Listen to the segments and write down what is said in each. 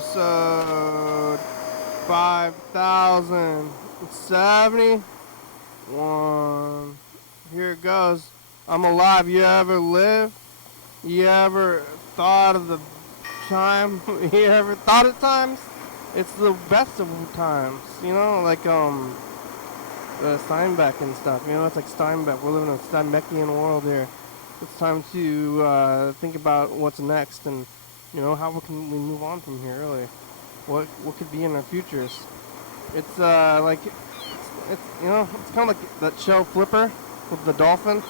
episode 5071. Here it goes. I'm alive. You ever live? You ever thought of the time? You ever thought of times? It's the best of times. You know, like Steinbeck and stuff. You know, it's like Steinbeck. We're living in a Steinbeckian world here. It's time to think about what's next and, you know, how can we move on from here, really. What could be in our futures. It's it's you know, it's kind of like that show Flipper with the dolphin.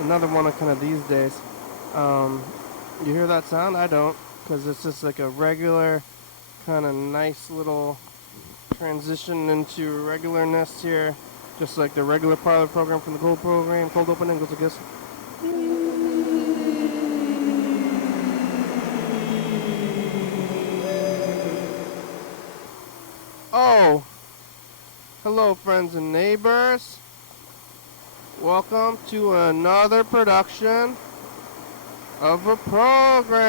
Another one of kind of these days. You hear that sound? I don't, because it's just like a regular kind of nice little transition into regularness here, just like the regular part of the program from the cold program. Cold opening goes like this. Oh, hello friends and neighbors. Welcome to another production of a program.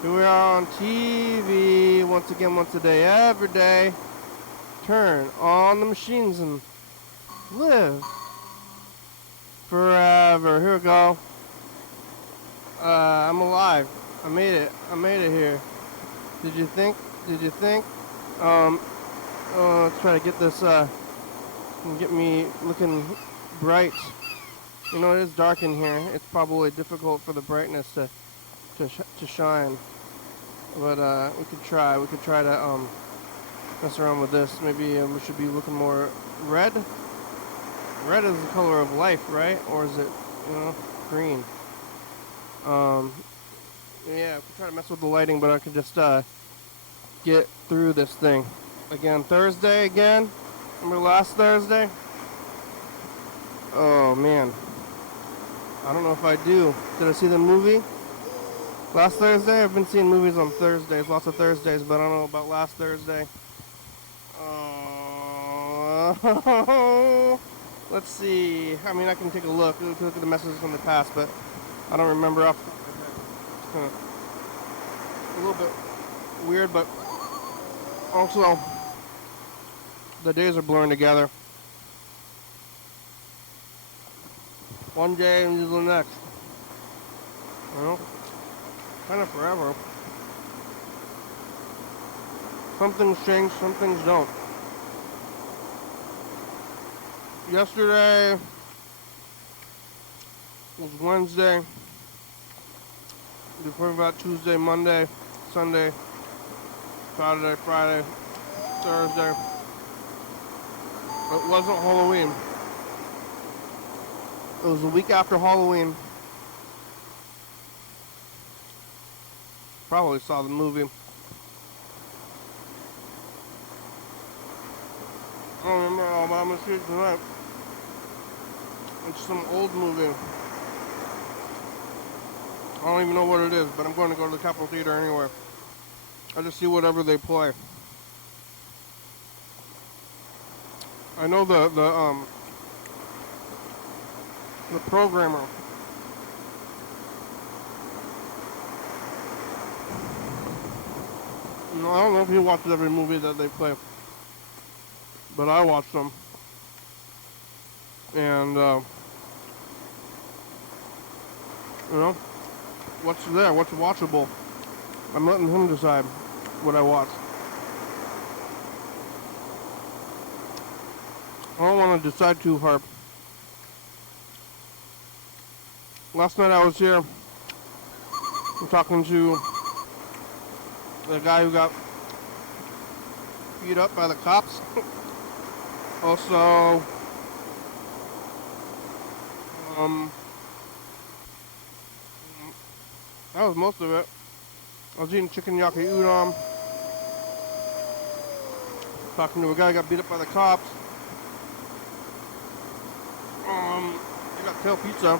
Here we are on TV once again, once a day, every day. Turn on the machines and live forever. Here we go. I'm alive. I made it. I made it here. Did you think? Let's try to get this, get me looking bright. You know, it is dark in here. It's probably difficult for the brightness to shine. But, we could try. We could try to, mess around with this. Maybe we should be looking more red. Red is the color of life, right? Or is it, you know, green? Yeah, I could try to mess with the lighting, but I could just, get through this thing. Again, Thursday again. Remember last Thursday? Oh, man. I don't know if I do. Did I see the movie? Last Thursday? I've been seeing movies on Thursdays, lots of Thursdays, but I don't know about last Thursday. Oh, let's see. I mean, I can take a look. Look at the messages from the past, but I don't remember off the top of my head. It's a little bit weird, but also the days are blurring together. One day into the next. You know? Kind of forever. Some things change, some things don't. Yesterday was Wednesday. We're talking about Tuesday, Monday, Sunday, Saturday, Friday, Thursday. It wasn't Halloween. It was the week after Halloween. Probably saw the movie. I don't remember all about my street tonight. It's some old movie. I don't even know what it is, but I'm going to go to the Capitol Theater anyway. I just see whatever they play. I know the programmer. No, I don't know if he watches every movie that they play, but I watch them. And, you know, what's there, what's watchable. I'm letting him decide what I watch. I don't want to decide too hard. Last night I was here, I'm talking to the guy who got beat up by the cops. Also, that was most of it. I was eating chicken yaki udon. Talking to a guy who got beat up by the cops. I got tail pizza.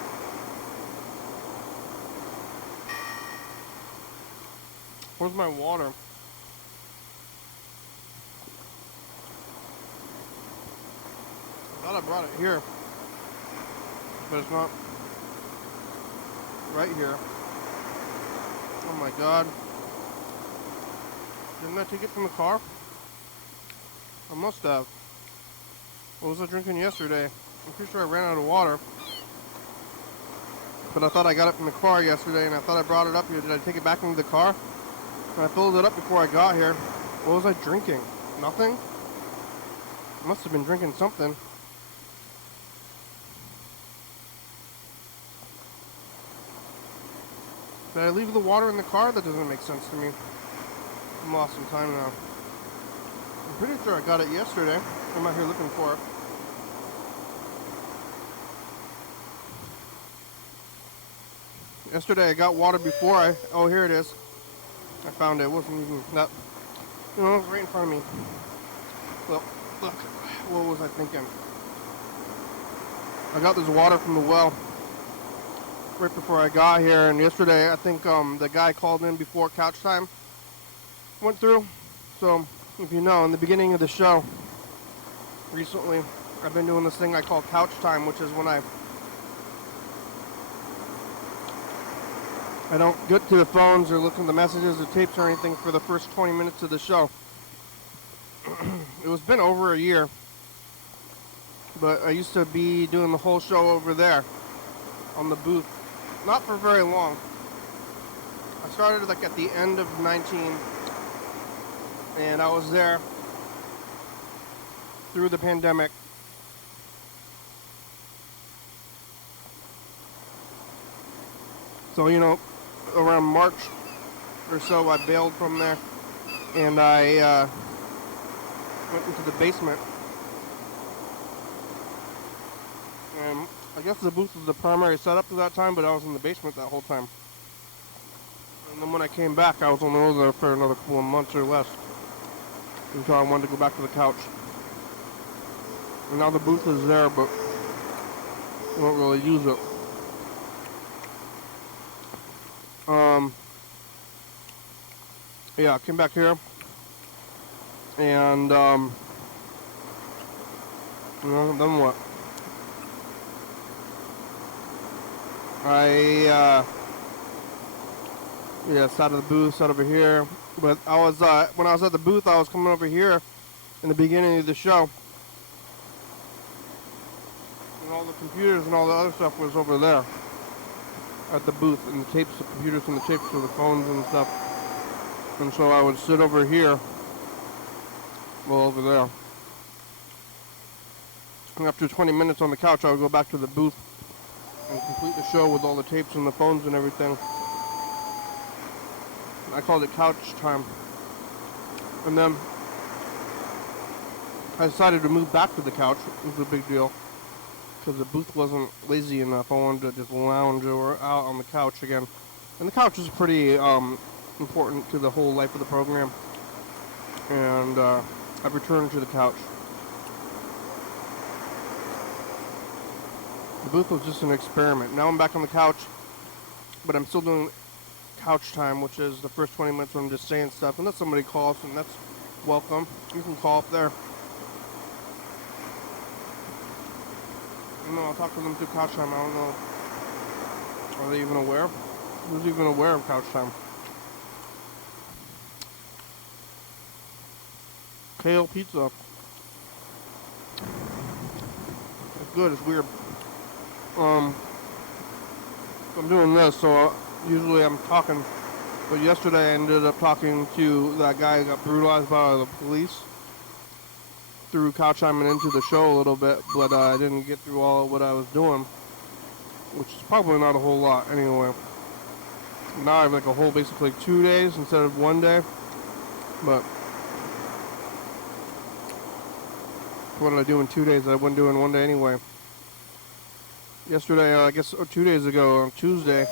Where's my water? I thought I brought it here, but it's not right here. Oh my God. Didn't I take it from the car? I must have. What was I drinking yesterday? I'm pretty sure I ran out of water. But I thought I got it from the car yesterday, and I thought I brought it up here. Did I take it back into the car? And I filled it up before I got here. What was I drinking? Nothing? I must have been drinking something. Did I leave the water in the car? That doesn't make sense to me. I'm lost in time now. I'm pretty sure I got it yesterday. I'm out here looking for it. Yesterday I got water before oh, here it is. I found it. It wasn't even that, it was right in front of me. Well, look, what was I thinking? I got this water from the well right before I got here, and yesterday I think the guy called in before couch time went through. So if you know, in the beginning of the show recently, I've been doing this thing I call couch time, which is when I don't get to the phones or look at the messages or tapes or anything for the first 20 minutes of the show. It was been over a year, but I used to be doing the whole show over there on the booth. Not for very long. I started like at the end of 19, and I was there through the pandemic. So, you know, around March or so I bailed from there, and I went into the basement. And I guess the booth was the primary setup at that time, but I was in the basement that whole time. And then when I came back, I was only over there for another couple of months or less until I wanted to go back to the couch. And now the booth is there, but we don't really use it. Yeah, I came back here, and you know, then what? Sat at the booth, sat over here. But I was when I was at the booth, I was coming over here in the beginning of the show, and all the computers and all the other stuff was over there at the booth, and the tapes, the computers and the tapes for the phones and stuff. And so I would sit over here, well, over there. And after 20 minutes on the couch, I would go back to the booth and complete the show with all the tapes and the phones and everything. I called it couch time. And then I decided to move back to the couch. It was a big deal, because the booth wasn't lazy enough. I wanted to just lounge or out on the couch again. And the couch is pretty important to the whole life of the program. And I've returned to the couch. The booth was just an experiment. Now I'm back on the couch, but I'm still doing couch time, which is the first 20 minutes when I'm just saying stuff. Unless somebody calls, and that's welcome. You can call up there. I'll talk to them through couch time. I don't know. Are they even aware? Who's even aware of couch time? Kale pizza. It's good. It's weird. I'm doing this, so usually I'm talking. But yesterday I ended up talking to that guy who got brutalized by the police through couch time and into the show a little bit, but I didn't get through all of what I was doing, which is probably not a whole lot anyway. Now I have like a whole basically 2 days instead of 1 day, but what did I do in 2 days that I wouldn't do in 1 day anyway? Yesterday, I guess 2 days ago, on Tuesday,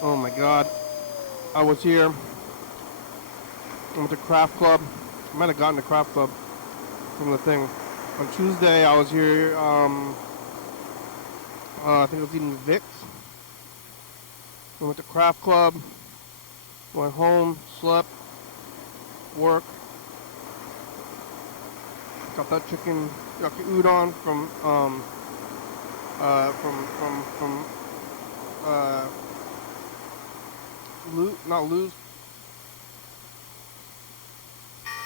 oh my god, I was here. I went to Craft Club. I might have gotten to Craft Club from the thing. On Tuesday, I was here, I think I was eating Vicks. I went to Craft Club, went home, slept, work. Got that chicken yaki udon from not Lou's.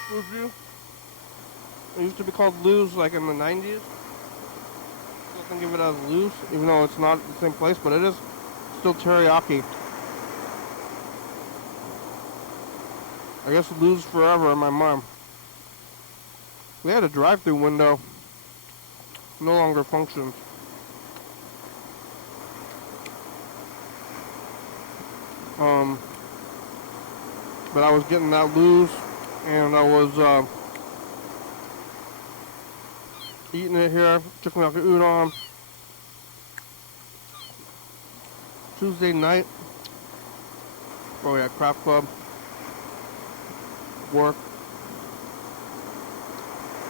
Fuji. It used to be called Lou's like in the 90s. Still think of it as Lou's, even though it's not the same place, but it is still teriyaki. I guess Lou's forever in my mind. We had a drive-through window. No longer functions. But I was getting that Lou's, and I was eating it here. Chicken yaki udon. Tuesday night. Oh yeah, craft club. Work.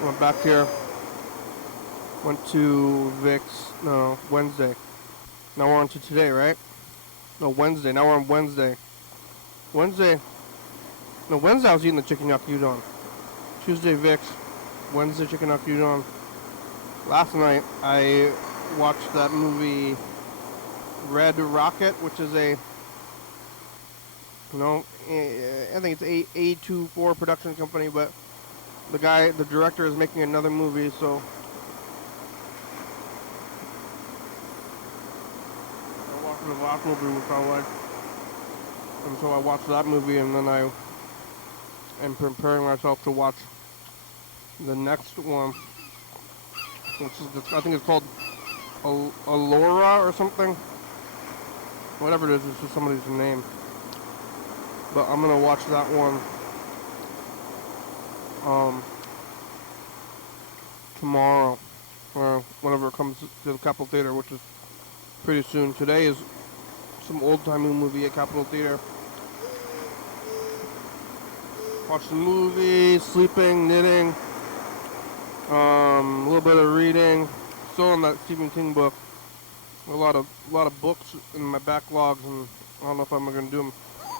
Went back here. Went to Vic's. No, Wednesday. Now we're on to today, right? No, Wednesday. Now we're on Wednesday. Wednesday. No, Wednesday I was eating the chicken yaki udon. Tuesday Vic's. Wednesday chicken yaki udon. Last night I watched that movie Red Rocket, which is a, I think it's A24 production company, but the director is making another movie, so I watched the last movie, which I liked, and so I watched that movie, and then I am preparing myself to watch the next one, which is, I think it's called Alora or something. Whatever it is, it's just somebody's name. But I'm gonna watch that one tomorrow, or whenever it comes to the Capitol Theater, which is pretty soon. Today is some old-timey movie at Capitol Theater. Watch the movie, sleeping, knitting, a little bit of reading. Still on that Stephen King book. A lot of books in my backlogs, and I don't know if I'm gonna do them.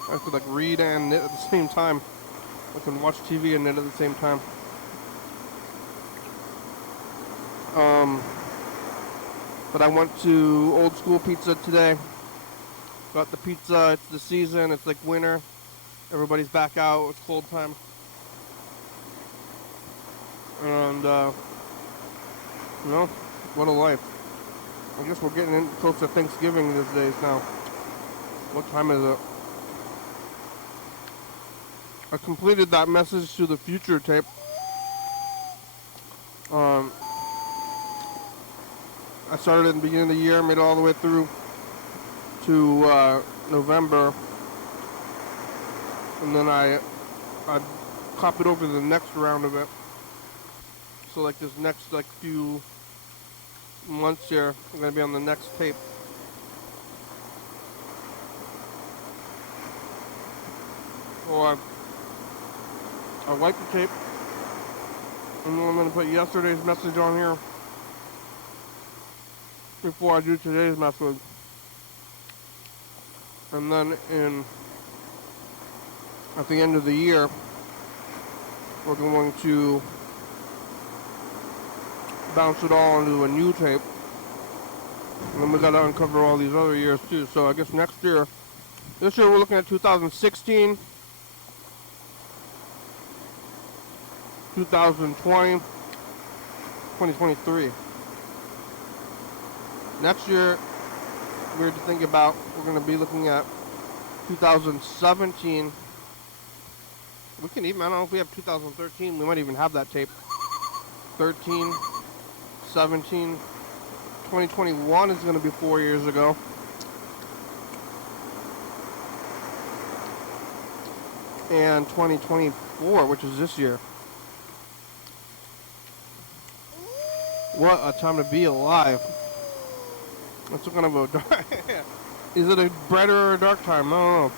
I have to like read and knit at the same time. I can watch TV and knit at the same time. But I went to Old School Pizza today. Got the pizza. It's the season. It's like winter. Everybody's back out. It's cold time. And what a life. I guess we're getting in close to Thanksgiving these days now. What time is it? I completed that Message to the Future tape. I started at the beginning of the year, made it all the way through to November, and then I copied over the next round of it. So like this next few months here, I'm gonna be on the next tape. So I wiped the tape, and then I'm gonna put yesterday's message on here before I do today's message. And then at the end of the year, we're going to bounce it all into a new tape. And then we gotta uncover all these other years too. So I guess this year we're looking at 2016, 2020, 2023. Next year, we're to think about, we're going to be looking at 2017. We can even, I don't know if we have 2013, we might even have that tape. 13, 17, 2021 is going to be 4 years ago. And 2024, which is this year. What a time to be alive. That's kind of a dark. Is it a brighter or a dark time? I don't know.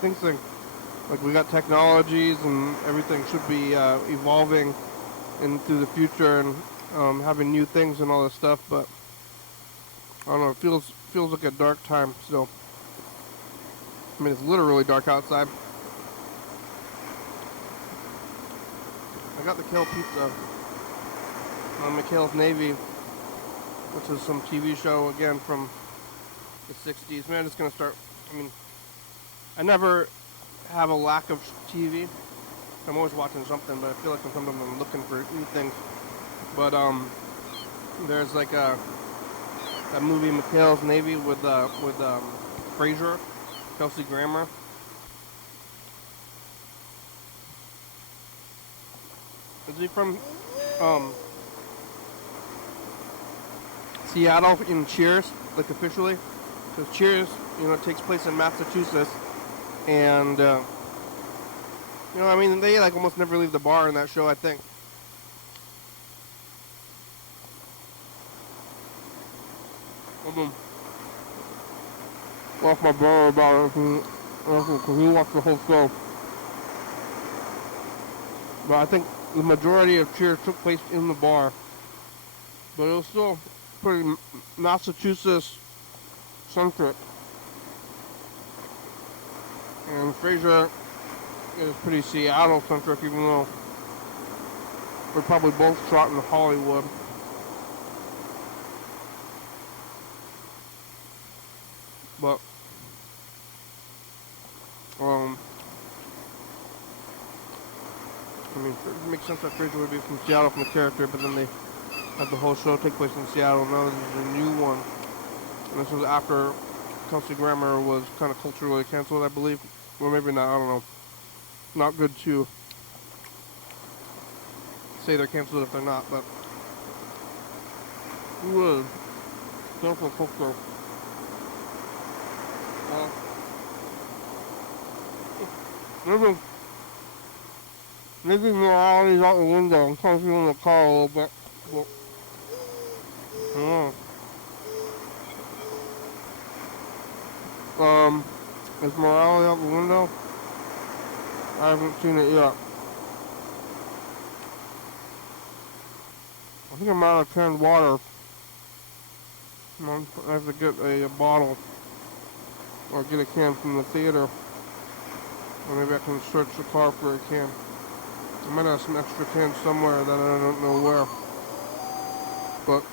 Things like we got technologies and everything should be evolving into the future and having new things and all this stuff. But I don't know. It feels like a dark time still. I mean, it's literally dark outside. I got the kale pizza on McHale's Navy, which is some TV show, again, from the 60s. Man, it's going to start, I mean, I never have a lack of TV. I'm always watching something, but I feel like sometimes I'm looking for new things. But there's like that movie McHale's Navy with Frasier, Kelsey Grammer. Is he from Seattle in Cheers, like officially? Because Cheers, takes place in Massachusetts, and I mean, they like almost never leave the bar in that show, I think. Off my brother about it because he watched the whole show. But I think the majority of Cheers took place in the bar. But it was still pretty Massachusetts centric. And Frasier is pretty Seattle centric, even though we're probably both shot in Hollywood. But I mean, it makes sense that Frasier would be from Seattle from the character, but then they had the whole show take place in Seattle. Now this is a new one, and this was after Kelsey Grammer was kind of culturally canceled, I believe. Or maybe not, I don't know. Not good to say they're canceled if they're not, but who would? Cancel culture. Maybe morality's out the window. I'm kind of feeling the car a little bit. But, I don't know. Is morality out the window? I haven't seen it yet. I think I'm out of canned water. I have to get a bottle or get a can from the theater. Or maybe I can search the car for a can. I might have some extra cans somewhere that I don't know where. But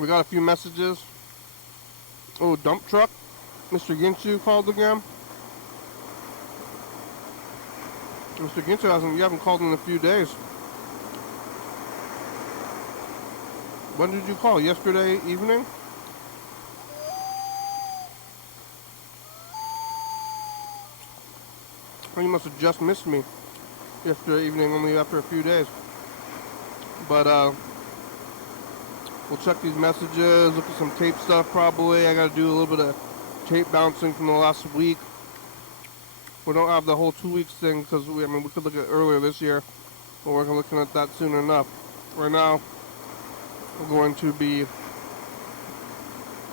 we got a few messages. Oh, dump truck. Mr. Ginsu called again. Mr. Ginsu you haven't called in a few days. When did you call? Yesterday evening? Oh, you must have just missed me yesterday evening, only after a few days. But we'll check these messages, look at some tape stuff probably. I got to do a little bit of tape bouncing from the last week. We don't have the whole 2 weeks thing because we could look at it earlier this year, but we're looking at that soon enough. Right now, we're going to be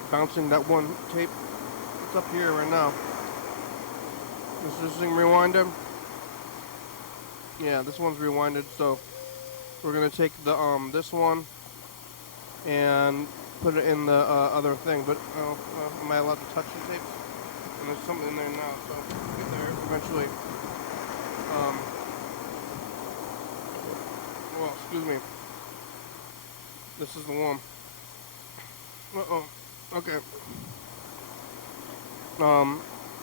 bouncing that one tape. It's up here right now. Is this thing rewinded? Yeah, this one's rewinded, so we're gonna take the this one and put it in the other thing. But am I allowed to touch the tape? And there's something in there now, so we'll get there eventually. Well, excuse me. This is the one. Okay.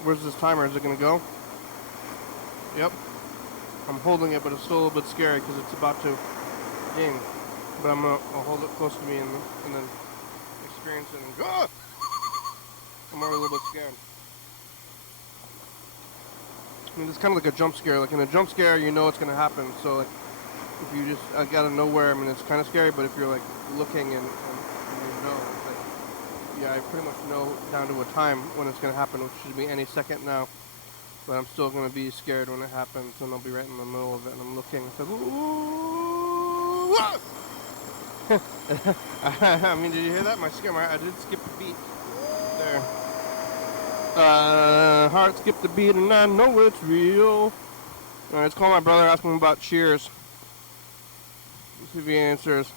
Where's this timer? Is it gonna go? Yep. I'm holding it, but it's still a little bit scary because it's about to game. But I'll hold it close to me and then experience it and go. Ah! I'm already a little bit scared. I mean, it's kind of like a jump scare. Like in a jump scare, you know what's gonna happen. So like, if you just out of nowhere, I mean, it's kind of scary. But if you're like looking and you know, it's like, yeah, I pretty much know down to a time when it's gonna happen, which should be any second now. But I'm still gonna be scared when it happens, and I'll be right in the middle of it, and I'm looking. It's like, ooh! I mean, did you hear that? I did skip the beat there. Heart skipped the beat, and I know it's real. All right, let's call my brother, ask him about Cheers. Let's see if he answers.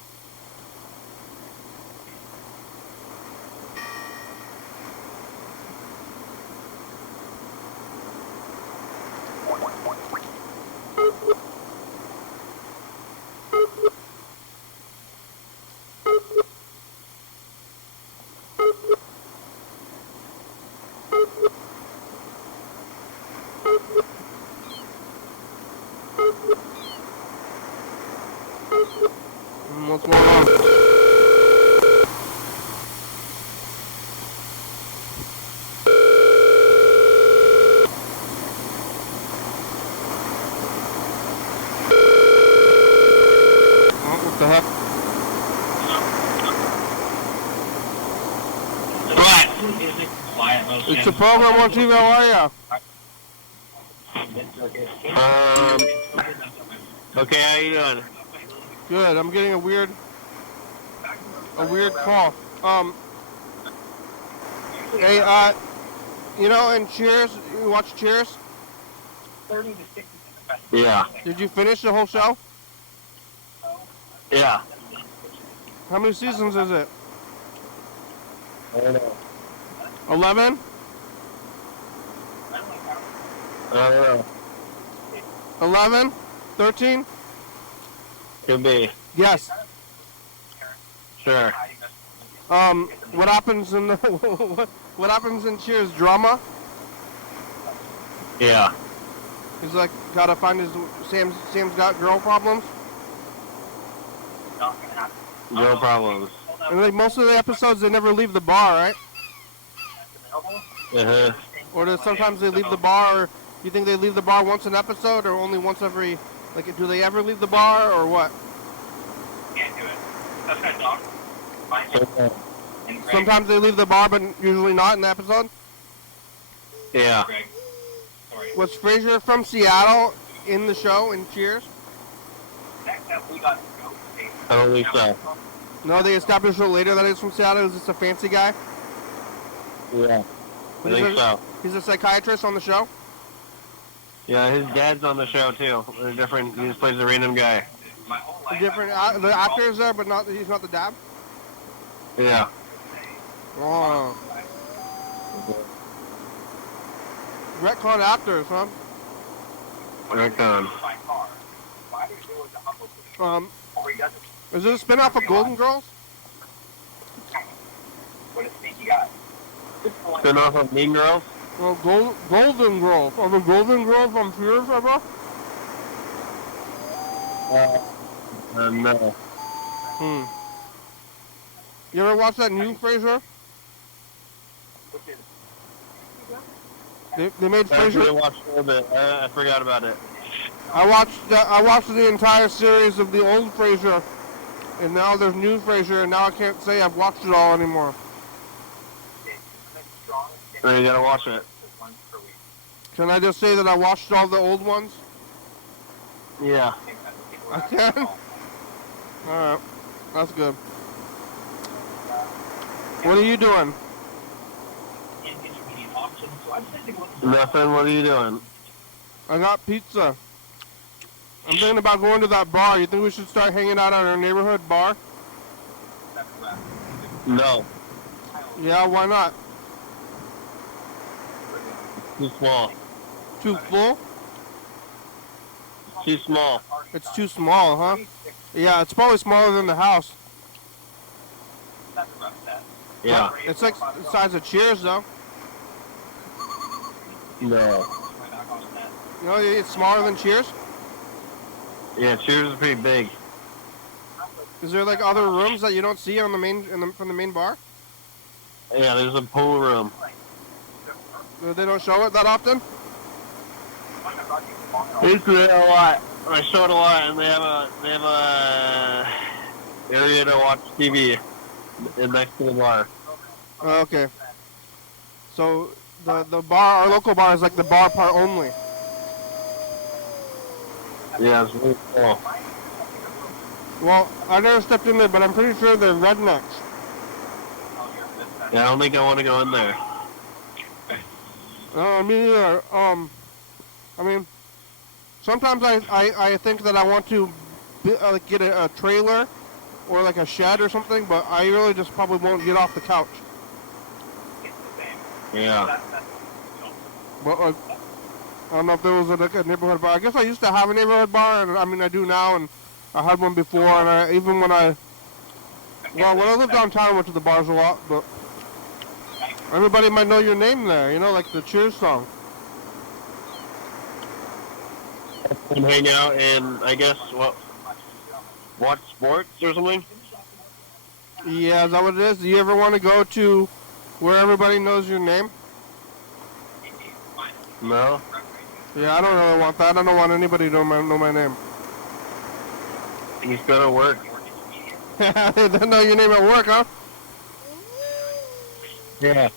What's going on? What the heck? It's a program on TV. How are ya? Okay, how you doing? Good. I'm getting a weird call. Hey, you know, in Cheers, you watch Cheers? Yeah. Did you finish the whole show? Yeah. How many seasons is it? I don't know. 11? I don't know. 11? 13? Could be. Yes. Sure. What happens in the what happens in Cheers? Drama? Yeah. He's like gotta find his Sam's got girl problems. No problems. And like most of the episodes, they never leave the bar, right? Uh-huh. Or sometimes they leave the bar. Or you think they leave the bar once an episode, or only once every? Like, do they ever leave the bar, or what? Can't do it. That's kind of dog. Sometimes they leave the bar, but usually not in the episode. Yeah. Was Frasier from Seattle in the show in Cheers? I don't think so. No, they established it later that he's from Seattle. He's just a fancy guy. Yeah. I think so. He's a psychiatrist on the show. Yeah, his dad's on the show too. They're different. He just plays a random guy. Different. The actor is there, but not. He's not the dad. Yeah. Oh. Retcon actors, huh? Retcon. Is it a spin-off of Golden Girls? Spin-off of Mean Girls? Well, Golden Girls. Are the Golden Girls on Cheers ever? No. You ever watch that new Frasier? They made Frasier. I watched a little bit. I forgot about it. I watched the entire series of the old Frasier, and now there's new Frasier, and now I can't say I've watched it all anymore. So you gotta watch it. Can I just say that I watched all the old ones? Yeah. I can? Alright. That's good. What are you doing? Nothing. What are you doing? I got pizza. I'm thinking about going to that bar. You think we should start hanging out at our neighborhood bar? No. Yeah, why not? Too small. Too full? Too small. It's too small, huh? Yeah, it's probably smaller than the house. Yeah. It's like the size of Cheers, though. No. You know, it's smaller than Cheers. Yeah, Cheers is pretty big. Is there like other rooms that you don't see on the main from the main bar? Yeah, there's a pool room. They don't show it that often. They used to a lot. I show it a lot, and they have a area to watch TV next to the bar. Oh, okay. So the bar, our local bar, is like the bar part only. Yeah, it's really cool. Well, I never stepped in there, but I'm pretty sure they're rednecks. Yeah, I don't think I want to go in there. Me either. I mean, sometimes I think that I want to get a trailer or like a shed or something, but I really just probably won't get off the couch. Yeah. But I don't know if there was like a neighborhood bar. I guess I used to have a neighborhood bar, and I mean I do now, and I had one before, and even when I lived downtown, I went to the bars a lot, but everybody might know your name there, you know, like the Cheers song. And hang out, and I guess, well, watch sports or something? Yeah, is that what it is? Do you ever want to go to where everybody knows your name? No. Yeah, I don't really want that. I don't want anybody to know my name. You just go to work. They don't know your name at work, huh? Yeah.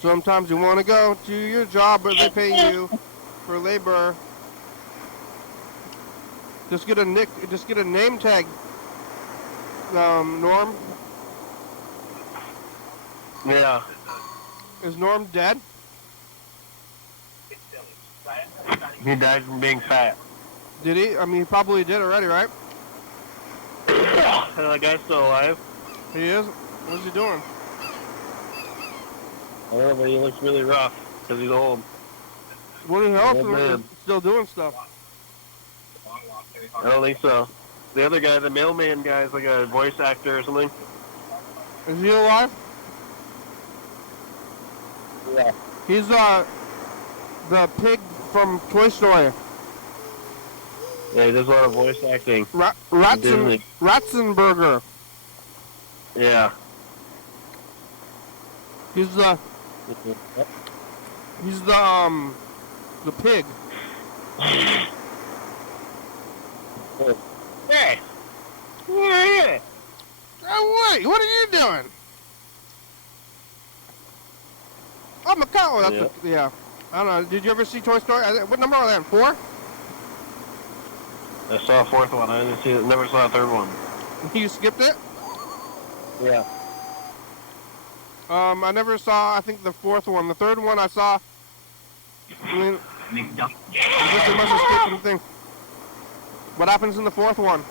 Sometimes you want to go to your job, but they pay you for labor. Just get a name tag, Norm. Yeah. Is Norm dead? He died from being fat. Did he? I mean, he probably did already, right? And that guy's still alive. He is? What's he doing? I don't know, but he looks really rough because he's old. What the hell? Old man. Still doing stuff. I don't think so. The other guy, the mailman guy, is like a voice actor or something. Is he alive? Yeah. He's the pig from Toy Story. Yeah, he does a lot of voice acting. Ratzenberger. Yeah. He's the pig. Hey! Where are you? Oh, wait, what are you doing? Oh, Macau. That's yeah. I don't know. Did you ever see Toy Story? What number are they on? 4? I saw a 4th one. I didn't see it. Never saw a 3rd one. You skipped it? Yeah. I never saw, I think, the 4th one. The 3rd one I saw. I mean, I guess they must have skipped something. What happens in the 4th one?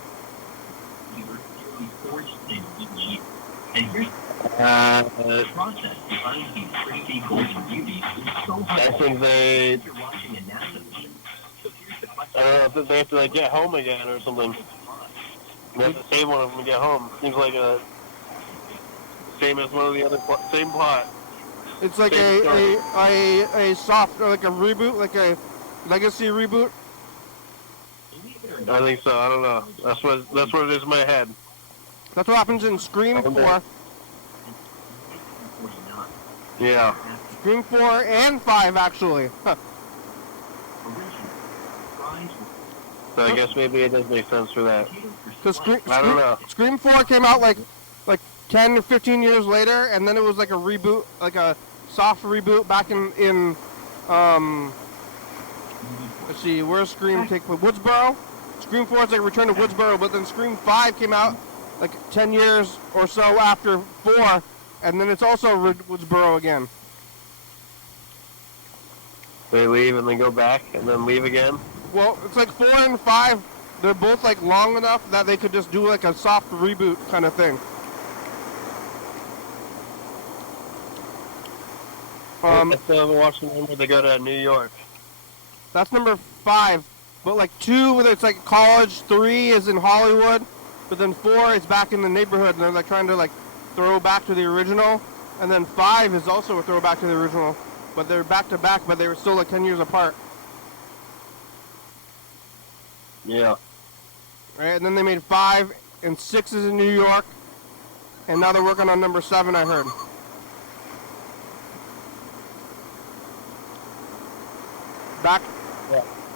I think they. I don't know if they have to like get home again or something. They have to save one of them to get home. Seems like a same as one of the other same plot. It's like a soft, or like a reboot, like a legacy reboot. I think so. I don't know. That's what it is in my head. That's what happens in Scream 4. Yeah. Scream 4 and 5, actually. Huh. So I guess maybe it does make sense for that. Because I don't know. Scream 4 came out like 10 or 15 years later, and then it was like a reboot, like a soft reboot back in let's see, where's Scream take place? Woodsboro? Scream 4 is like Return to Woodsboro, but then Scream 5 came out like 10 years or so after 4, and then it's also Woodsboro again. They leave and then go back and then leave again? Well, it's like 4 and 5, they're both like long enough that they could just do like a soft reboot kind of thing. I still haven't watched the one where they go to New York. That's number 5. But like 2, it's like college, 3 is in Hollywood, but then 4 is back in the neighborhood, and they're like trying to like throw back to the original. And then 5 is also a throwback to the original, but they're back to back, but they were still like 10 years apart. Yeah. Right, and then they made 5 and 6 is in New York, and now they're working on number 7, I heard.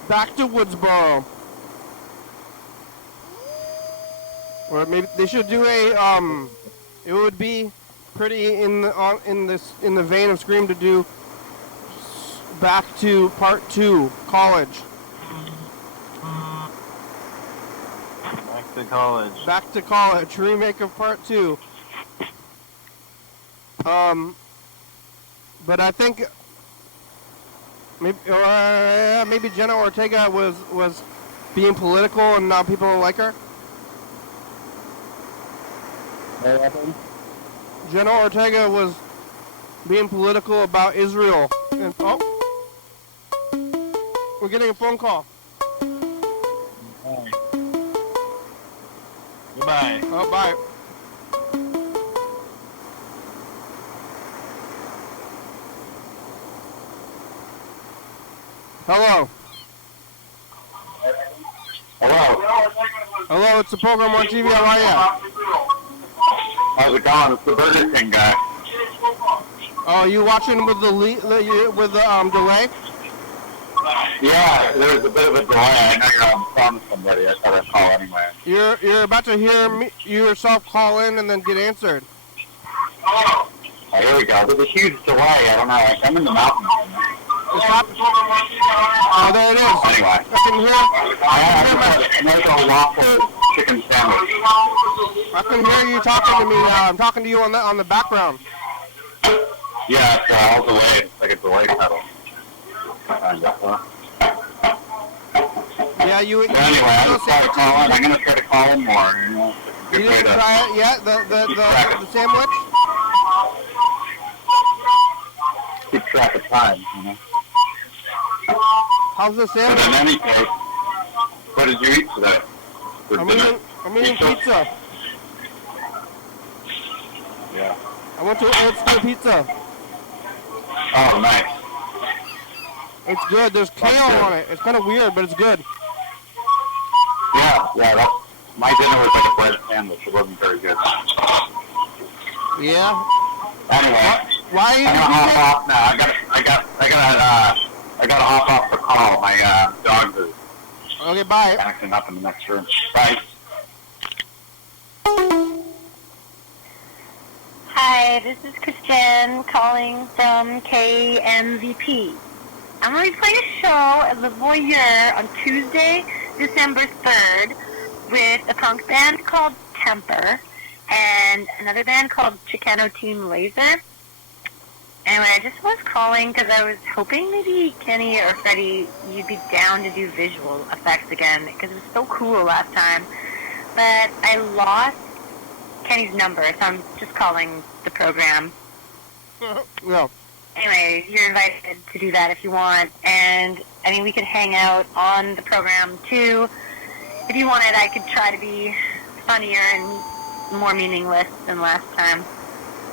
Back to Woodsboro. Or maybe they should do a it would be pretty in the vein of Scream to do back to part 2, college. Back to college. Back to college, remake of part 2. But I think maybe Jenna Ortega was being political and now people don't like her. What happened? Jenna Ortega was being political about Israel. And, we're getting a phone call. Bye. Goodbye. Oh, bye. Hello. Hello. Hello, it's the program on TV. How are you? How's it going? It's the Burger King guy. Oh, you watching with the delay? Yeah, there was a bit of a delay. I know you're on the phone with somebody. I thought I'd call anyway. You're about to hear me yourself call in and then get answered. Oh, here we go. There's a huge delay. I don't know. I'm in the mountains. Oh, there it is. Anyway. I can hear. I make a waffle chicken sandwich. I can hear you talking to me. I'm talking to you on the background. Yeah, it's all delayed. It's like a delay pedal. Yeah, you. So anyway, I just started calling. I'm gonna try to call in more. You know, you didn't try it yet? The sandwich? Keep track of time, you know. How's the sandwich? But in any case, what did you eat today? I'm eating pizza. Yeah. I went to Old School Pizza. Oh, nice. It's good. There's kale on it. It's kind of weird, but it's good. Yeah. My dinner was like a bread sandwich. It wasn't very good. Yeah. Anyway. Why are you? I'm gonna hop off now. I gotta hop off the call. My dogs are Okay, bye. acting up in the next room. Bye. Hi, this is Christian calling from KMVP. I'm going to be playing a show at Le Voyeur on Tuesday, December 3rd with a punk band called Temper and another band called Chicano Team Laser. Anyway, I just was calling because I was hoping maybe Kenny or Freddie, you'd be down to do visual effects again because it was so cool last time. But I lost Kenny's number, so I'm just calling the program. Yeah. Anyway, you're invited to do that if you want. And, I mean, we could hang out on the program, too. If you wanted, I could try to be funnier and more meaningless than last time.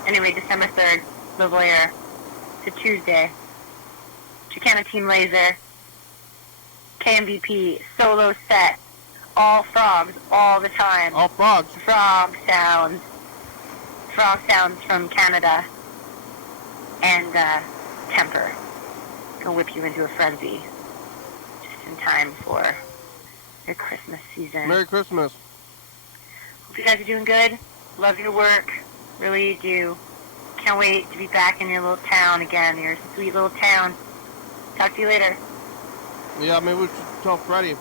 Anyway, December 3rd, Le Voyeur. It's a Tuesday. Chicano Team Laser. KMVP. Solo set. All frogs, all the time. All frogs. Frog sounds. Frog sounds from Canada. And Temper. Gonna whip you into a frenzy. Just in time for your Christmas season. Merry Christmas. Hope you guys are doing good. Love your work. Really do. Can't wait to be back in your little town again. Your sweet little town. Talk to you later. Yeah, maybe we should tell Freddie.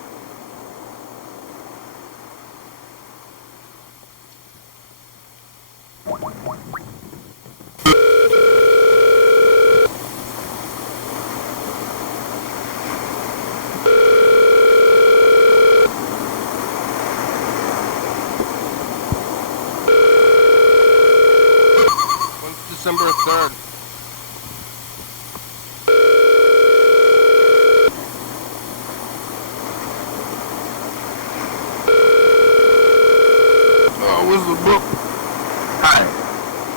December 3rd. Oh, where's the book? Hi,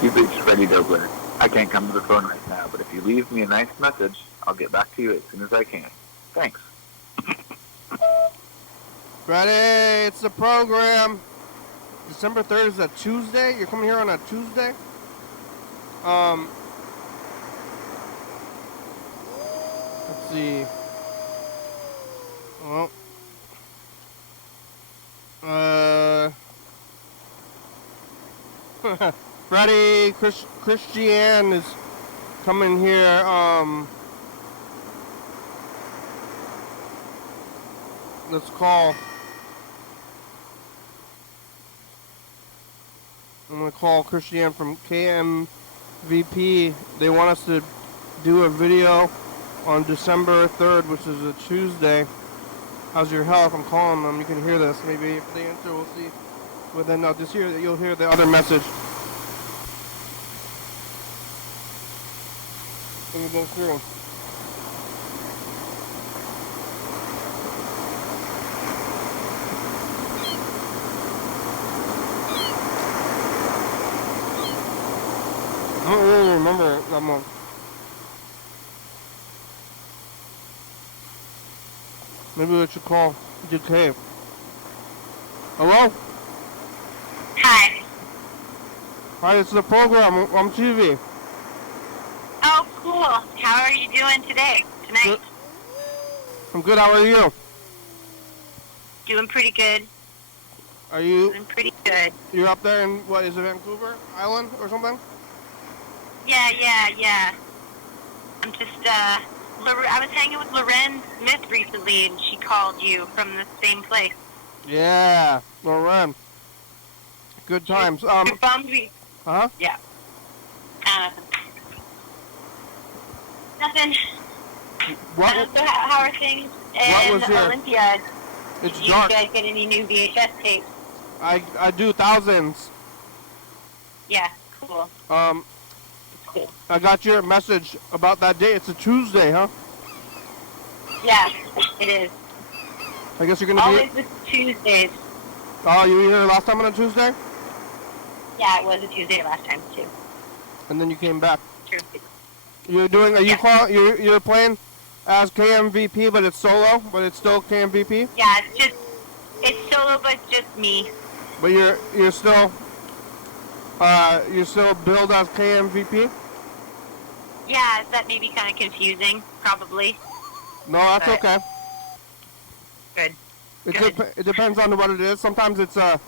you've reached Freddie Dobler. I can't come to the phone right now, but if you leave me a nice message, I'll get back to you as soon as I can. Thanks. Freddie, it's the program. December 3rd is a Tuesday? You're coming here on a Tuesday? Let's see. Well, Freddie, Christiane is coming here, let's call. I'm going to call Christiane from KMVP. They want us to do a video on December 3rd, which is a Tuesday. How's your health? I'm calling them. You can hear this. Maybe if they answer, we'll see. But then I'll just hear that you'll hear the other message. Let me go through. I don't really remember it that much. Maybe we should call DK. Hello? Hi. Hi, it's the program on TV. Oh, cool. How are you doing tonight? Good. I'm good. How are you? Doing pretty good. Are you? Doing pretty good. You're up there in what is it, Vancouver Island or something? Yeah. I'm just I was hanging with Loren Smith recently, and she called you from the same place. Yeah, Lauren. Good times. You bummed me. Huh? Yeah. Nothing. What? So how are things in was your- Olympia? It's Did you dark. guys get any new VHS tapes? I do thousands. Yeah, cool. Cool. I got your message about that day. It's a Tuesday, huh? Yeah, it is. I guess you're gonna Always with Tuesdays. Oh, you were here last time on a Tuesday, Yeah, it was a Tuesday last time too. and then you came back. True. You're doing? Are you Yeah. You're playing as KMVP, but it's solo, but it's still KMVP. Yeah, it's solo, but just me. But you're still billed as KMVP. Yeah, that may be kind of confusing, probably. No, that's But- okay. Good. It depends on what it is. Sometimes it's the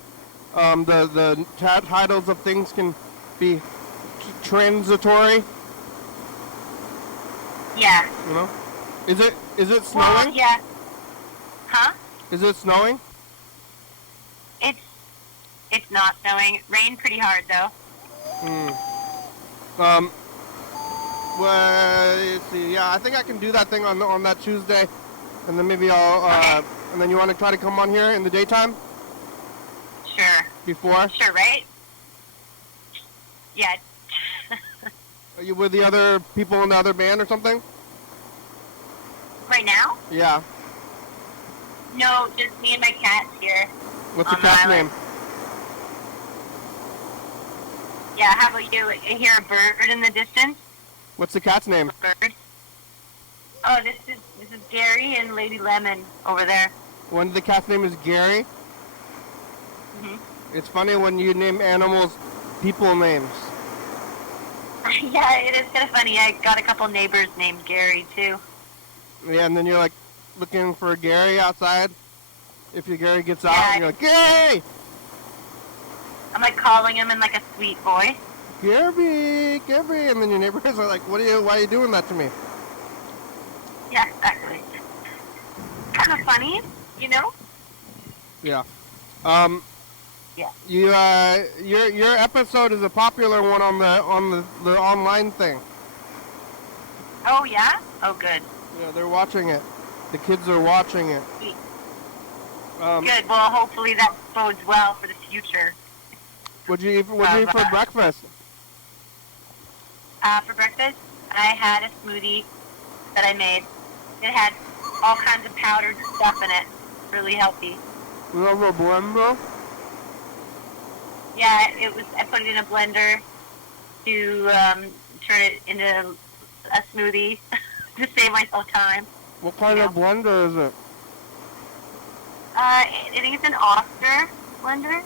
titles of things can be transitory. Yeah. You know, is it Well, snowing? yeah. Huh? Is it snowing? It's not snowing. It rained pretty hard though. Well, let's see. Yeah, I think I can do that thing on that Tuesday, and then maybe I'll. Okay. And then you want to try to come on here in the daytime Sure. before? Sure, right? Yeah. Are you with the other people in the other band or something? Right now? Yeah. No, just me and my cats here. What's the On the cat's island. name? Yeah, how about you? I hear a bird in the distance. What's the cat's name? A bird. Oh, this is Gary and Lady Lemon over there. One of the cat's name is Gary. Mhm. It's funny when you name animals people names. Yeah, it is kind of funny. I got a couple neighbors named Gary too. Yeah, and then you're like looking for Gary outside. If your Gary gets out, Yeah. you're like, Gary! I'm like calling him in like a sweet voice. Gary! Gary! And then your neighbors are like, why are you doing that to me? Yeah, exactly. Kind of funny, you know? Yeah. Yeah. Your episode is a popular one on the online thing. Oh yeah? Oh good. Yeah, they're watching it. The kids are watching it. Sweet. Um, Good. Well, hopefully that bodes well for the future. What'd you eat for breakfast? For breakfast, I had a smoothie that I made. It had all kinds of powdered stuff in it. Really healthy. You have a blender? Yeah, it was. I put it in a blender to turn it into a smoothie to save myself time. What kind of blender is it? I think it's an Oscar blender.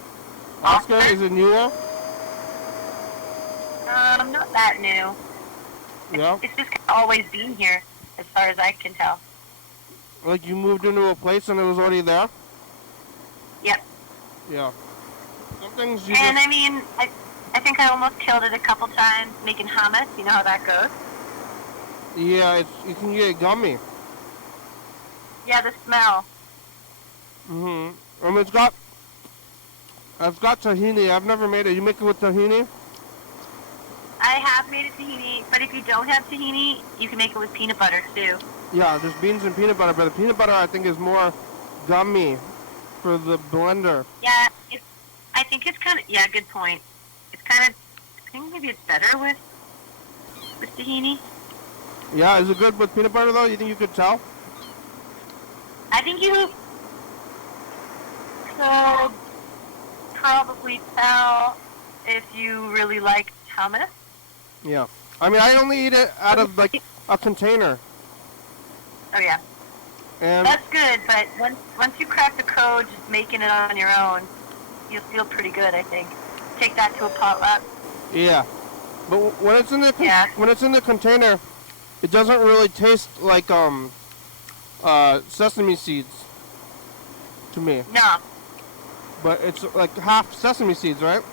Oscar? Is it newer? Not that new. Yeah. It's just always been here, as far as I can tell. Like you moved into a place and it was already there? Yep. Yeah. Some things you And just... I mean, I think I almost killed it a couple times making hummus. You know how that goes? Yeah, you can get gummy. Yeah, the smell. It's got tahini. I've never made it. You make it with tahini? I have made it tahini, but if you don't have tahini, you can make it with peanut butter too. Yeah, there's beans and peanut butter, but the peanut butter I think is more gummy for the blender. Yeah, I think it's kind of, yeah, good point. It's kind of, I think maybe it's better with tahini. Yeah, is it good with peanut butter though? You think you could tell? I think you could probably tell if you really like hummus. Yeah. I mean, I only eat it out of like a container. Oh yeah. And That's good, but once you crack the code, just making it on your own, you'll feel pretty good, I think. Take that to a potluck. Yeah, but when it's in the when it's in the container, it doesn't really taste like sesame seeds to me. No. But it's like half sesame seeds, right?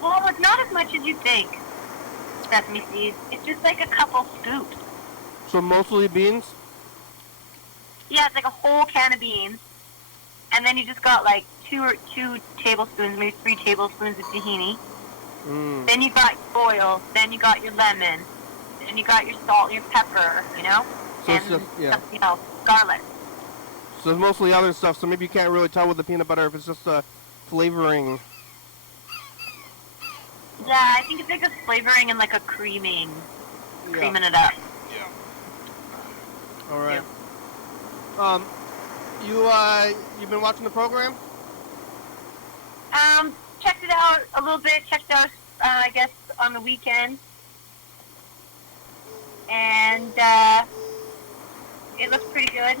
Well, it's not as much as you think. Sesame seeds. It's just like a couple scoops. So mostly beans? Yeah, it's like a whole can of beans. And then you just got like two tablespoons, maybe 3 tablespoons of tahini. Mm. Then you got your oil. Then you got your lemon. Then you got your salt, your pepper, you know? So and it's just, yeah. something else, garlic. So it's mostly other stuff, so maybe you can't really tell with the peanut butter if it's just a flavoring. Yeah, I think it's like a flavoring and like a creaming it up. Yeah. All right. Yeah. You've been watching the program? Checked it out a little bit. Checked it out, I guess, on the weekend. And it looks pretty good.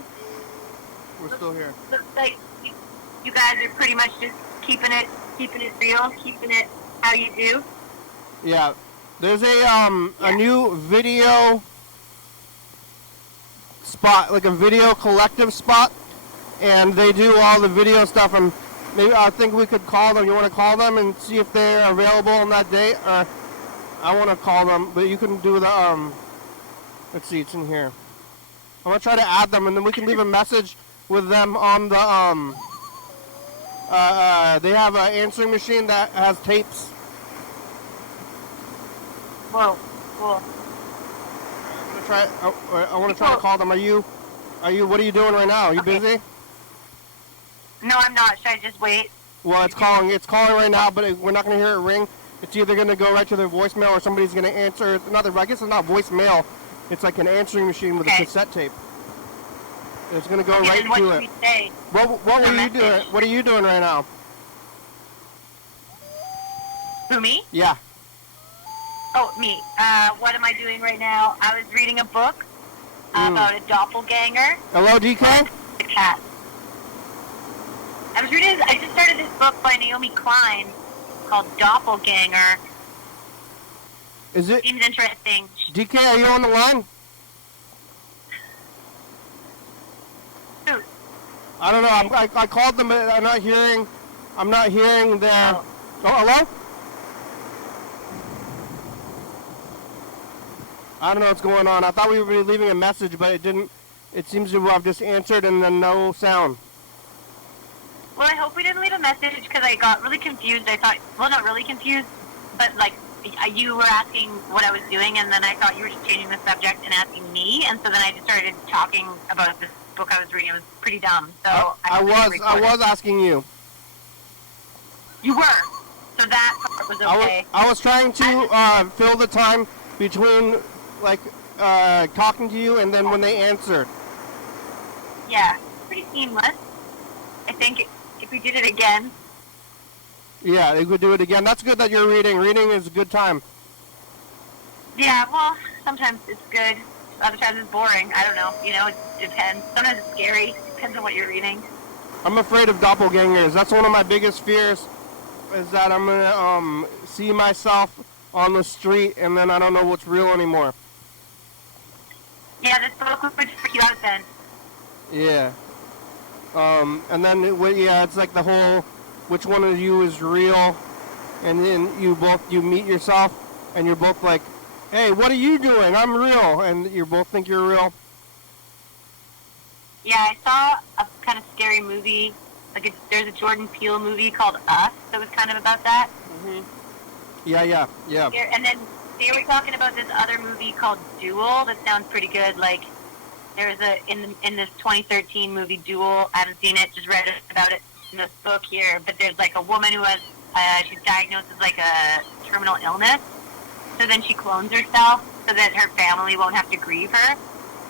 We're still here. Looks like you guys are pretty much just keeping it real, keeping it how you do. Yeah. There's a new video spot, like a video collective spot, and they do all the video stuff, and maybe I think we could call them. You want to call them and see if they're available on that date? I want to call them, but you can do the let's see, it's in here. I'm gonna try to add them, and then we can leave a message with them on the they have an answering machine that has tapes. Whoa, cool. I want to try to call them. Are you? What are you doing right now? Are you busy? No, I'm not. Should I just wait? Well, it's calling. It's calling right now, but we're not going to hear it ring. It's either going to go right to their voicemail or somebody's going to answer. I guess it's not voicemail. It's like an answering machine with a cassette tape. It's going to go right to it. Say? What were you doing? What are you doing right now? Who, me? Yeah. Oh, me. What am I doing right now? I was reading a book about a doppelganger. Hello, DK? The cat. I just started this book by Naomi Klein called Doppelganger. Is it? Seems interesting. DK, are you on the line? Who? I don't know. I called them, but I'm not hearing their. Oh, hello? I don't know what's going on. I thought we were leaving a message, but it didn't. It seems to have just answered and then no sound. Well, I hope we didn't leave a message because I got really confused. I thought, well, not really confused, but like you were asking what I was doing, and then I thought you were just changing the subject and asking me, and so then I just started talking about this book I was reading. It was pretty dumb. So I was asking you. You were. So that part was okay. I was trying to fill the time between like talking to you and then when they answered. Yeah, pretty seamless. I think if we did it again. Yeah, we could do it again. That's good that you're reading. Reading is a good time. Yeah, well, sometimes it's good. Other times it's boring. I don't know. You know, it depends. Sometimes it's scary. Depends on what you're reading. I'm afraid of doppelgangers. That's one of my biggest fears, is that I'm going to see myself on the street and then I don't know what's real anymore. Yeah, this book would freak you out then. Yeah. And then, it's like the whole, which one of you is real, and then you meet yourself, and you're both like, hey, what are you doing? I'm real, and you both think you're real. Yeah, I saw a kind of scary movie, there's a Jordan Peele movie called Us that was kind of about that. Mm-hmm. Yeah. And then they were talking about this other movie called Duel that sounds pretty good, like, there's in this 2013 movie Duel. I haven't seen it, just read about it in this book here. But there's like a woman who has she's diagnosed with like a terminal illness. So then she clones herself so that her family won't have to grieve her.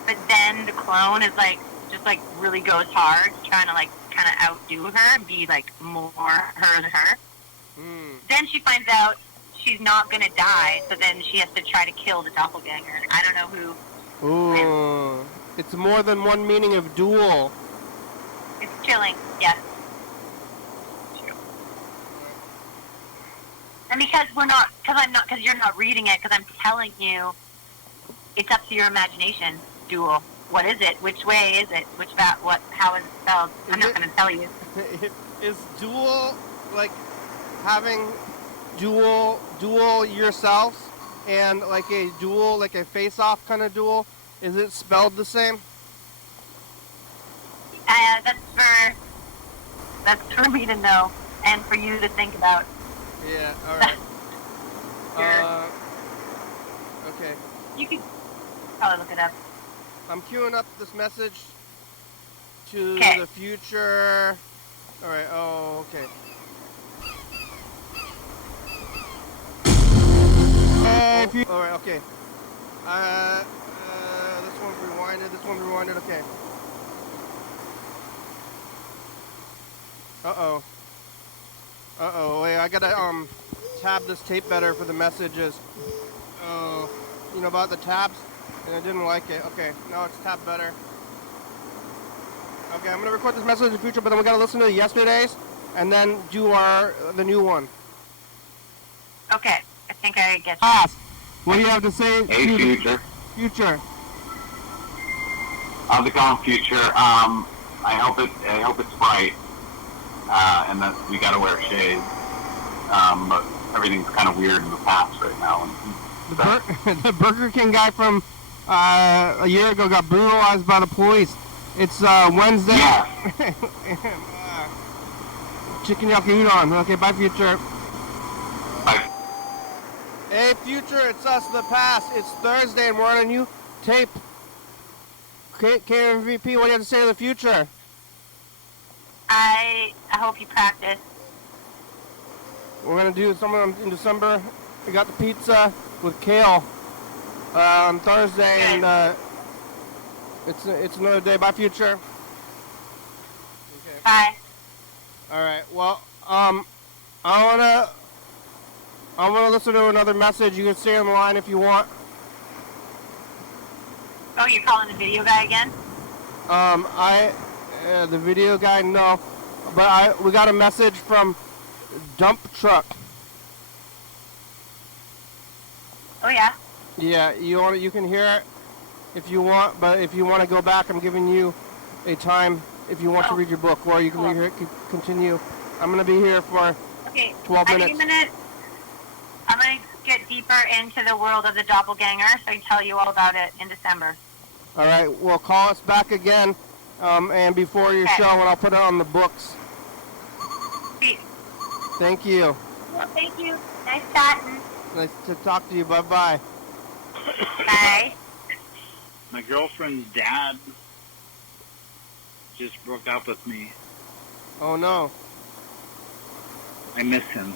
But then the clone is like just like really goes hard, trying to like kind of outdo her and be like more her than her. Mm. Then she finds out she's not gonna die, so then she has to try to kill the doppelganger. I don't know who. Ooh. It's more than one meaning of duel. It's chilling, yes. And because you're not reading it, because I'm telling you, it's up to your imagination. Dual. What is it? Which way is it? How is it spelled? I'm not going to tell you. Is dual like having dual yourselves and like a duel, like a face-off kind of duel? Is it spelled the same? That's for me to know and for you to think about. Yeah. All right. Okay. You could probably look it up. I'm queuing up this message to the future. All right. Oh, okay. All right. Okay. This one's rewinded. This one's rewinded. Okay. Uh-oh. Wait, I gotta tab this tape better for the messages. Oh, you know about the tabs? And I didn't like it. Okay, now it's tabbed better. Okay, I'm gonna record this message in the future, but then we gotta listen to yesterday's and then do the new one. Okay, I think I get you. Ask. What do you have to say? Hey, future. Future. How's it going, future? I hope it's bright, and that we gotta wear shades. But everything's kind of weird in the past right now. The Burger King guy from a year ago got brutalized by the police. It's Wednesday. Yeah. Chicken yaki udon. Okay, bye, future. Bye. Hey, future, it's us, the past. It's Thursday, and we're on a new tape. KMVP, what do you have to say to the future? I hope you practice. We're going to do something in December. We got the pizza with kale on Thursday, and it's another day. Bye, future. Okay. Bye. All right. Well, I wanna listen to another message. You can stay on the line if you want. Oh, you're calling the video guy again? The video guy, no, but we got a message from Dump Truck. Oh yeah. Yeah, you can hear it if you want, but if you want to go back, I'm giving you a time if you want to read your book, or you can continue. I'm gonna be here for 12 minutes. I'm gonna get deeper into the world of the doppelganger, so I can tell you all about it in December. All right, well, call us back again, and before your show, and I'll put it on the books. Peace. Thank you. Well, thank you. Nice chatting. Nice to talk to you. Bye-bye. Bye. My girlfriend's dad just broke up with me. Oh, no. I miss him.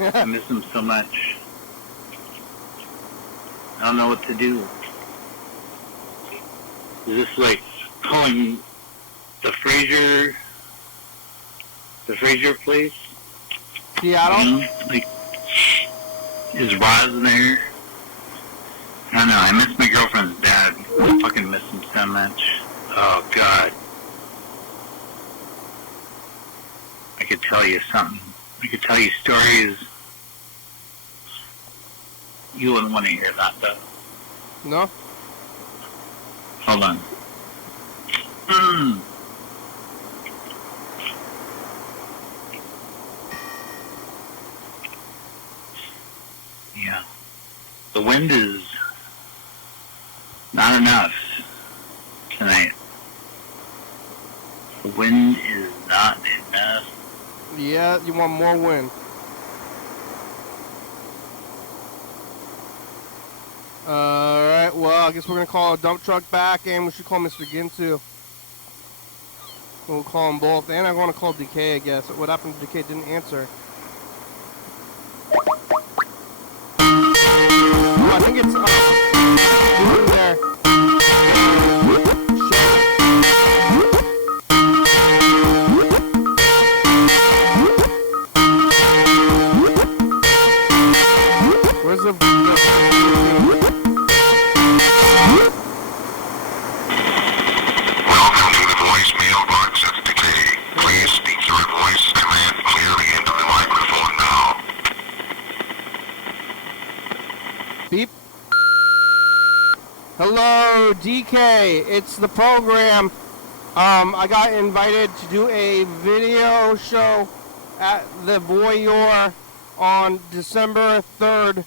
I miss him so much. I don't know what to do. Is this like calling the Fraser place? Seattle? Like, is Roz there? I don't know. I miss my girlfriend's dad. I fucking miss him so much. Oh, God. I could tell you something. I could tell you stories. You wouldn't want to hear that, though. No? Hold on. Yeah. The wind is not enough tonight. The wind is not enough. Yeah, you want more wind. Alright, well, I guess we're going to call a dump truck back, and we should call Mr. Ginsu. We'll call them both. And I'm going to call Decay, I guess. What happened to Decay? Didn't answer. I think it's doing there. Where's the... Welcome to the voicemail box of Decay. Please speak your voice command clearly into the microphone now. DK. It's the program. I got invited to do a video show at the Voyeur on December 3rd.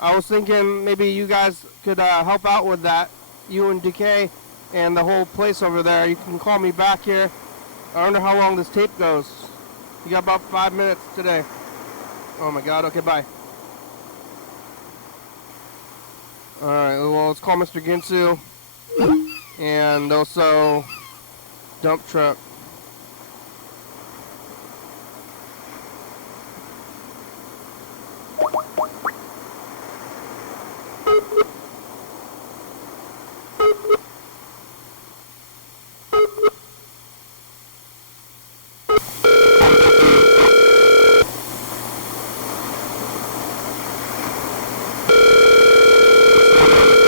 I was thinking maybe you guys could help out with that, you and DK and the whole place over there. You can call me back here. I wonder how long this tape goes. You got about 5 minutes today. Oh my god, okay, bye. Alright, well, let's call Mr. Ginsu. And also, dump truck.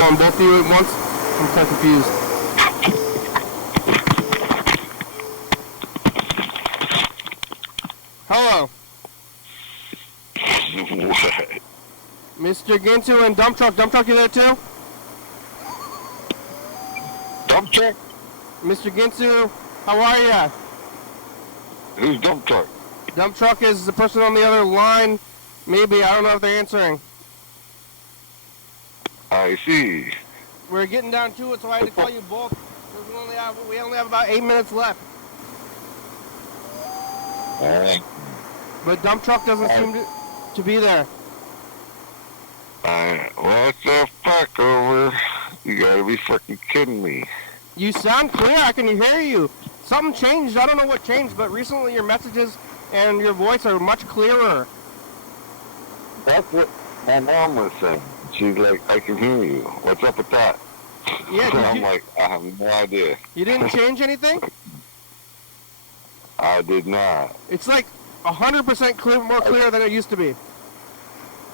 On both of you at once? I'm kind of confused. Hello. What? Mr. Ginsu and dump truck. Dump truck, you there too? Dump truck? Mr. Ginsu, how are ya? Who's dump truck? Dump truck is the person on the other line. Maybe, I don't know if they're answering. I see. We're getting down to it, so I had to call you both. We only have about 8 minutes left. But dump truck doesn't seem to be there. What the fuck, over? You gotta be fucking kidding me. You sound clear, I can hear you. Something changed, I don't know what changed, but recently your messages and your voice are much clearer. That's what my mom was saying. She's like, I can hear you. What's up with that? Yeah, so I'm like, I have no idea. You didn't change anything? I did not. It's like 100% clear, more clear than it used to be.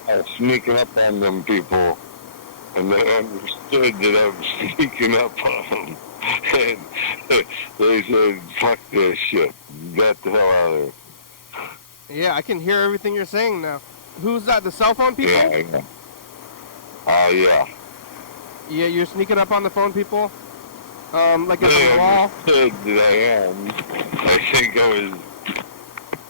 I was sneaking up on them people, and they understood that I was sneaking up on them. And they said, fuck this shit. Get the hell out of there. Yeah, I can hear everything you're saying now. Who's that, the cell phone people? Yeah. Yeah. Yeah, you're sneaking up on the phone people? Like it's a wall? They understood that I am. I think I was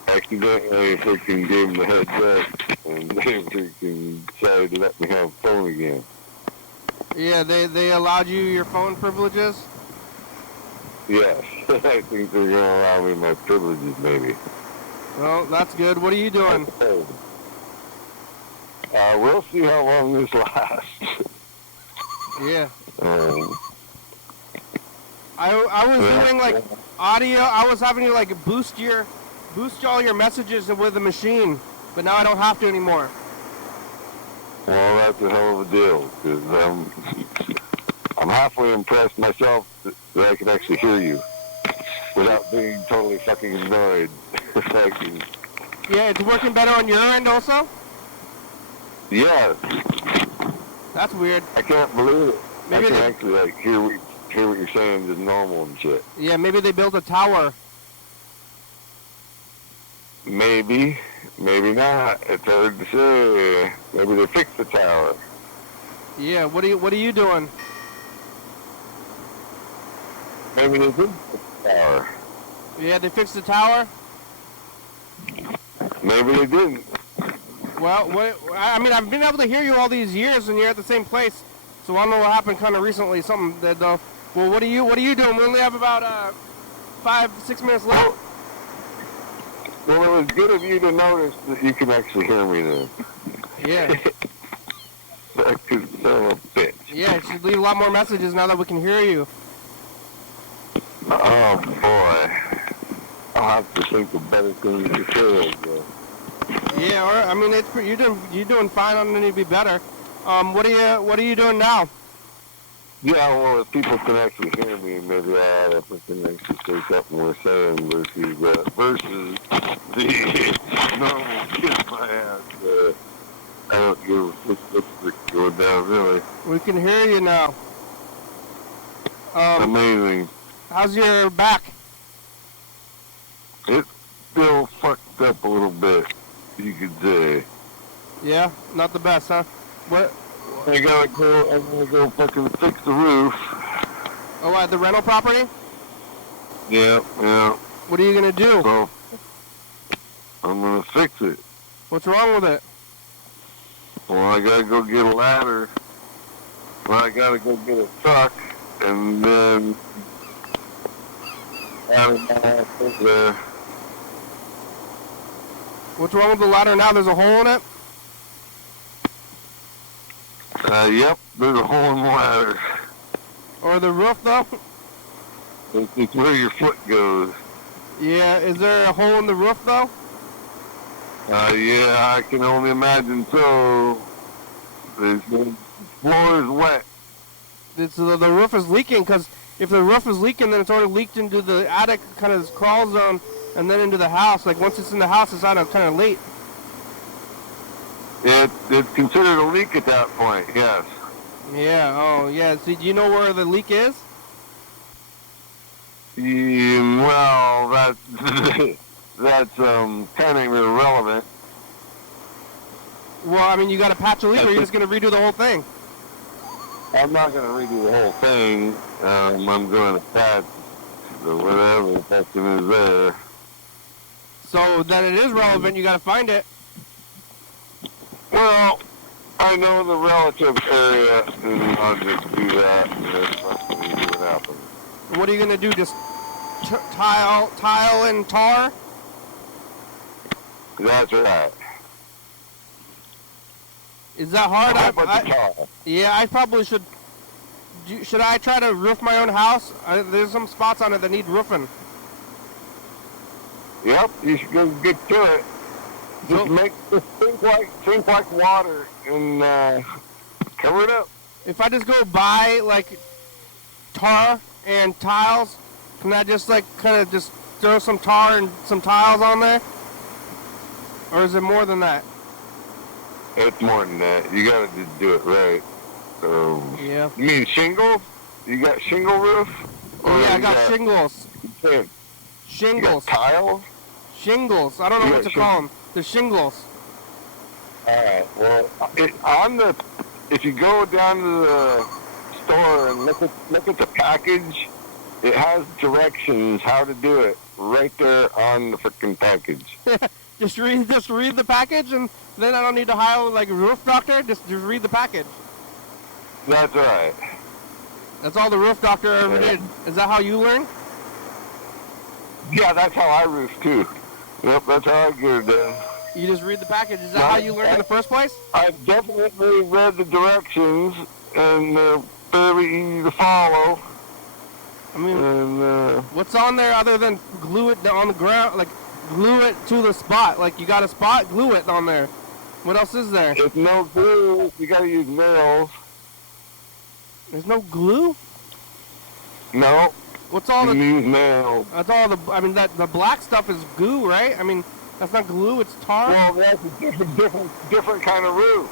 accidentally freaking gave them the heads up, and they freaking decided to let me have a phone again. Yeah, they allowed you your phone privileges? Yes. I think they're going to allow me my privileges, maybe. Well, that's good. What are you doing? We'll see how long this lasts. Yeah. I was doing like audio. I was having to like boost all your messages with the machine, but now I don't have to anymore. Well, that's a hell of a deal, because I'm halfway impressed myself that I can actually hear you without being totally fucking annoyed. Yeah, it's working better on your end also? Yeah. That's weird. I can't believe it. Maybe I can actually like hear what you're saying is normal and shit. Yeah, maybe they built a tower. Maybe. Maybe not. It's hard to say. Maybe they fixed the tower. Yeah, what are you doing? Maybe they did fix the tower. Yeah, they fixed the tower? Maybe they didn't. Well, I mean, I've been able to hear you all these years, and you're at the same place. So I don't know what happened kind of recently. Something that well, what are you doing? We only have about 5-6 minutes left. Well, it was good of you to notice that you can actually hear me then. Yeah. That could son of a bitch. Yeah, it should leave a lot more messages now that we can hear you. Oh boy, I'll have to think of better things to say. Yeah, or I mean, you're doing fine. I don't need to be better. What are you doing now? Yeah, well, if people can actually hear me, maybe I can actually say something we're saying versus the normal kiss my ass. I don't give a fuck going down, really. We can hear you now. Amazing. How's your back? It's still fucked up a little bit, you could say. Yeah, not the best, huh? What? I'm gonna go fucking fix the roof. Oh, at the rental property? Yeah. What are you gonna do? So I'm gonna fix it. What's wrong with it? Well, I gotta go get a ladder. Well, I gotta go get a truck, and then there. What's wrong with the ladder now? There's a hole in it? Yep, there's a hole in the ladder. Or the roof, though? It's where your foot goes. Yeah, is there a hole in the roof, though? Yeah, I can only imagine so. The floor is wet. The roof is leaking, because if the roof is leaking, then it's already leaked into the attic kind of crawl zone and then into the house. Like, once it's in the house, it's kind of late. It's considered a leak at that point, yes. Yeah, oh, yeah. So, do you know where the leak is? Yeah, well, that's kind of irrelevant. Well, I mean, you got to patch a leak, or you're just going to redo the whole thing? I'm not going to redo the whole thing. I'm going to patch whatever the patching is there. So then it is relevant. You got to find it. Well, I know the relative area, and I'll just do that, and then let's see what happens. What are you going to do? Just tile and tar? That's right. Is that hard? How about the tar? Yeah, I probably should. Should I try to roof my own house? There's some spots on it that need roofing. Yep, you should go get to it. Just think like water and cover it up. If I just go buy like tar and tiles, can I just like kind of just throw some tar and some tiles on there? Or is it more than that? It's more than that. You gotta just do it right. Yeah. You mean shingles? You got shingle roof? Oh yeah, I got shingles. You Shingles. got tiles? Shingles. I don't know what to call them. The shingles. Alright, well, if you go down to the store and look at the package, it has directions how to do it right there on the freaking package. Just read the package, and then I don't need to hire like a roof doctor. Just read the package. That's right. That's all the roof doctor ever did. Is that how you learn? Yeah, that's how I roof too. Yep, that's how I get it done. You just read the package. Is that how you learned in the first place? I've definitely read the directions, and they're fairly easy to follow. I mean, and, what's on there other than glue it on the ground, like glue it to the spot? Like you got a spot, glue it on there. What else is there? If no glue, you gotta use nails. There's no glue? No. What's all the? You use nails. That's all the. I mean, the black stuff is goo, right? I mean, that's not glue. It's tar. Well, that's a different kind of roof.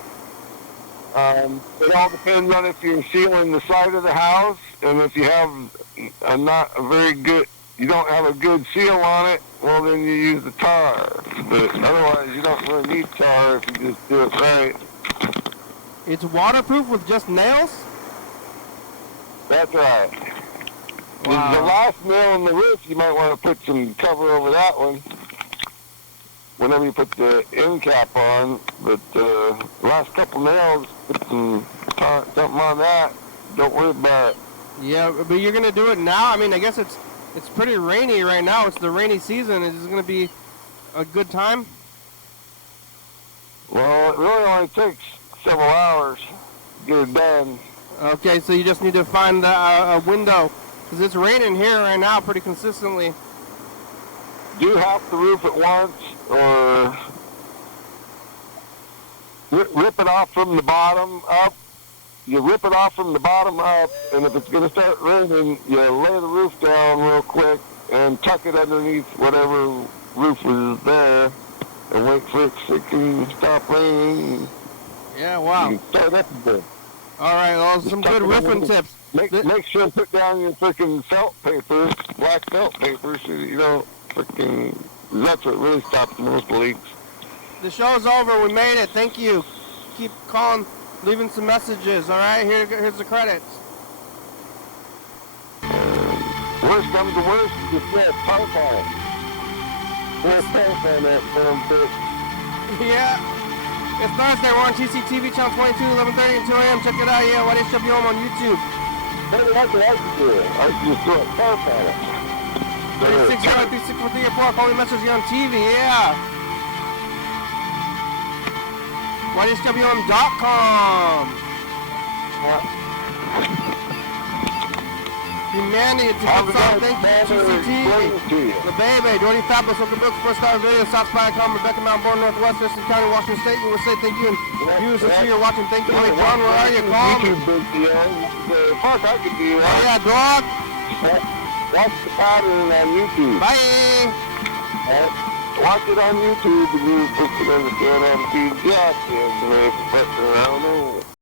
It all depends on if you're sealing the side of the house, and if you have you don't have a good seal on it, well then you use the tar. But otherwise, you don't really need tar if you just do it right. It's waterproof with just nails? That's right. Wow. The last nail in the roof, you might want to put some cover over that one whenever you put the end cap on. But the last couple nails, put some something on that. Don't worry about it. Yeah, but you're gonna do it now. I mean, I guess it's pretty rainy right now. It's the rainy season. Is it gonna be a good time? Well, it really only takes several hours to get it done. Okay, so you just need to find a window, because it's raining here right now pretty consistently. Do half the roof at once, or rip it off from the bottom up. You rip it off from the bottom up, and if it's going to start raining, you lay the roof down real quick and tuck it underneath whatever roof is there, and wait for it to stop raining. Yeah, wow. You can start up again. All right, well, some good roofing tips. Make sure to put down your freaking felt paper, black felt paper, so you don't freaking. That's what really stops most leaks. The show's over. We made it. Thank you. Keep calling, leaving some messages. All right, here's the credits. Worst comes to worst, you get tarp on. There's tarp on that damn bitch. Yeah. It's Thursday. We're on TCTV channel 22, 11:30 and 2 a.m. Check it out. Yeah, YDHWM on YouTube. Maybe that's what I should do. I should just throw a tarp on it. 36-3643-4. Call me message you on TV. Yeah. YDHWM.com. Humanity, it's a good song. Thank you, TCTV. The baby, Jordy Fabulous, Hooker Brooks, First Star Video, South Spire.com, Rebecca Mount, Born Northwest, Thurston County, Washington State, USA. Thank you. And viewers and you're watching, thank you. Hey, John, where are you? Call me. Fuck, I could do that. Oh, yeah, dog. Watch the pattern on YouTube. Bye. Watch it on YouTube and you just understand on TV. Goddamn, man, around there.